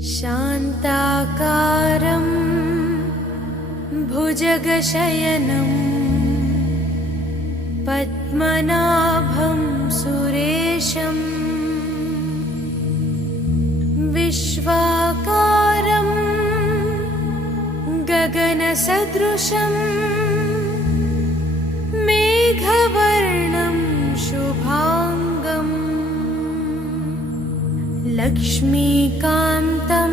शान्ताकारं भुजगशयनं पद्मनाभं सुरेशं विश्वाकारं गगनसदृशं मेघवर्णं शुभांगं लक्ष्मीकान्तं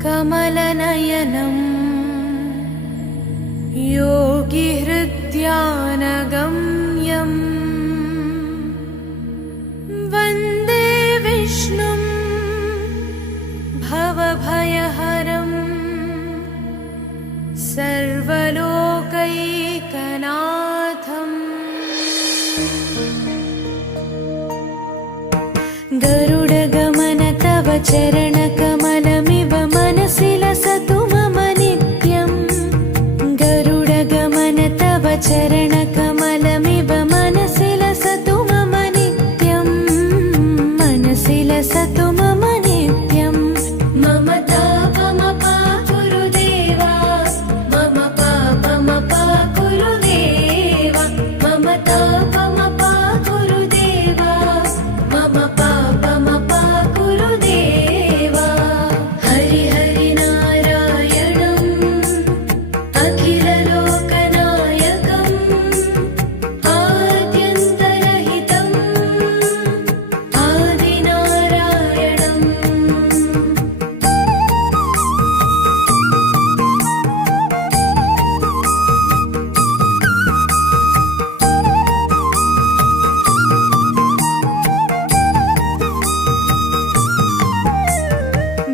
कमलनयनं योगिहृद्यानगम्यं वन्दे विष्णुं भवभयहरं सर्वलोकैकनाथम्। गरुडगमन तव चरणकमलमिव मनसि लसतु मम नित्यम्। गरुडगमन तव चरणकमलमिव मनसि लसतु मम नित्यम्। मनसि लसतु मम नित्यम्। मम तापमपा गुरुदेवा, मम पापमपा गुरुदेवा, मम तापमपा गुरुदेवा, मम पापमपा गुरुदेवा। हरि हरि नारायणम् अखिललोकनायकम् आद्यन्तरहितम् आदिनारायणम्।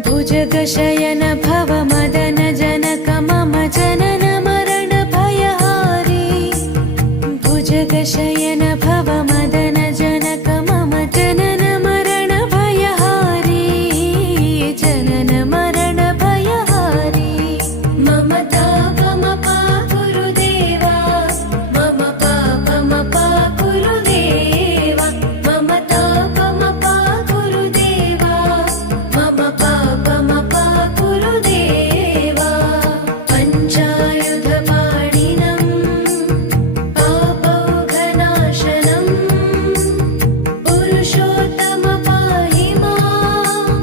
भुजगशयन भव मदन जनक मम जनन मरण भयहारी। भुजगशयन भव मदन जनक मम जनन मरण भयहारी। जनन मरण भयहारी। मम तापमपा गुरुदेवा, मम पापमपा गुरुदेवा, मम तापमपा गुरुदेवा, मम पापमपा गुरुदेवा। पञ्चायुधपाणिनं पापौघनाशनं पुरुषोत्तम पाहि मां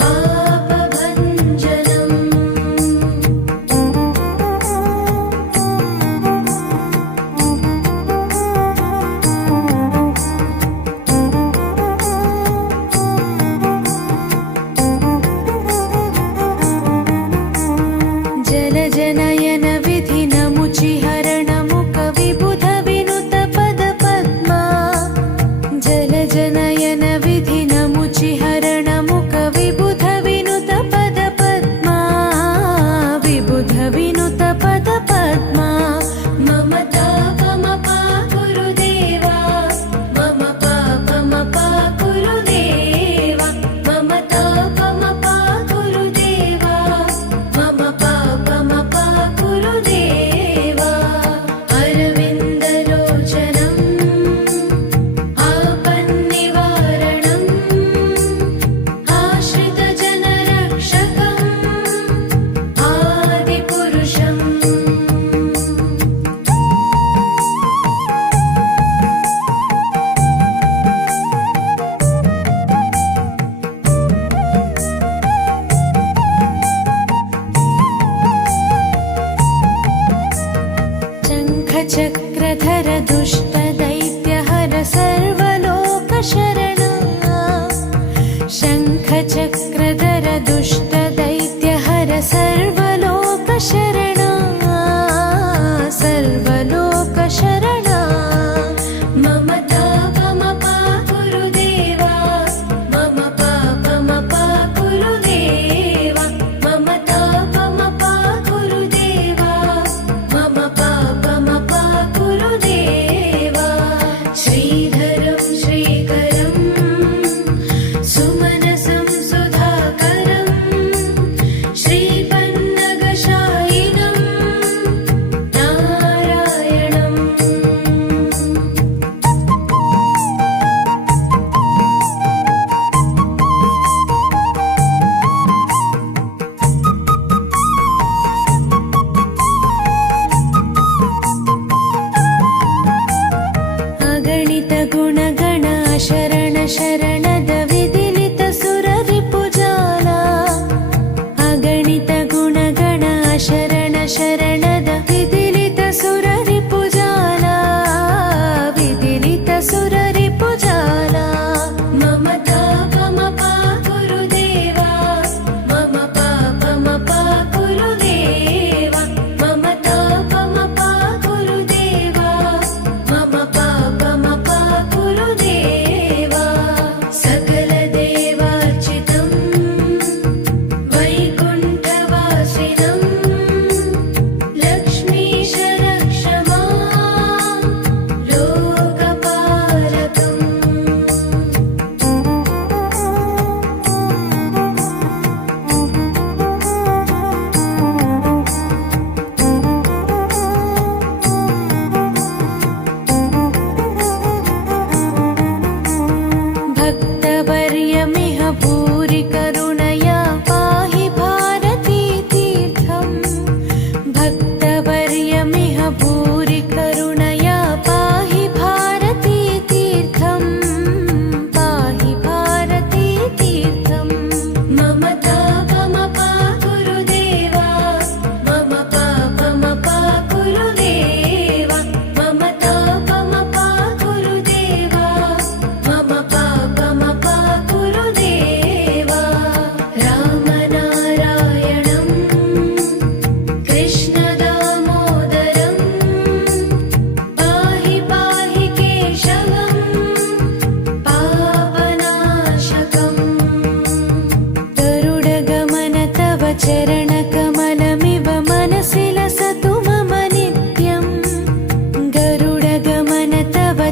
पापभञ्जनम्। जलजनयन विधिनमुचिहरणमुख विबुध विनुत पद पद्मा। जलजनयन विधिनमुचिहरणमुख विबुध विनुत पद पद्मा। विबुध विनुत पद पद्मा। मम तापमपा गुरुदेवा, मम पापमपा गुरुदेवा, मम तापमपा गुरुदेवा, मम पापमपा गुरुदेवा। अरविन्दलोचनम् आपन्निवारणम् आश्रितजनरक्षकम् आदिपुरुषम्। शङ्खचक्रधर दुष्टदैत्यहर सर्वलोकशरणा। शङ्खचक्रधर दुष्टदैत्यहर सर्वलोकशरणा। सर्वलोकशरणा। मम तापमपा गुरुदेवा, मम पापमपा गुरुदेवा, मम तापमपा गुरुदेवा, मम पापमपा गुरुदेवा। श्रीधरं श्रीकरं सुमनसं सुधाकरं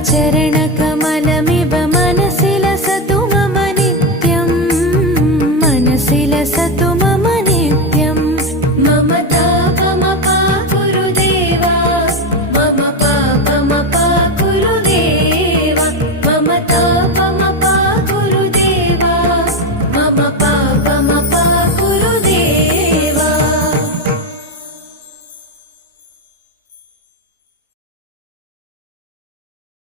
चरणकमलमिव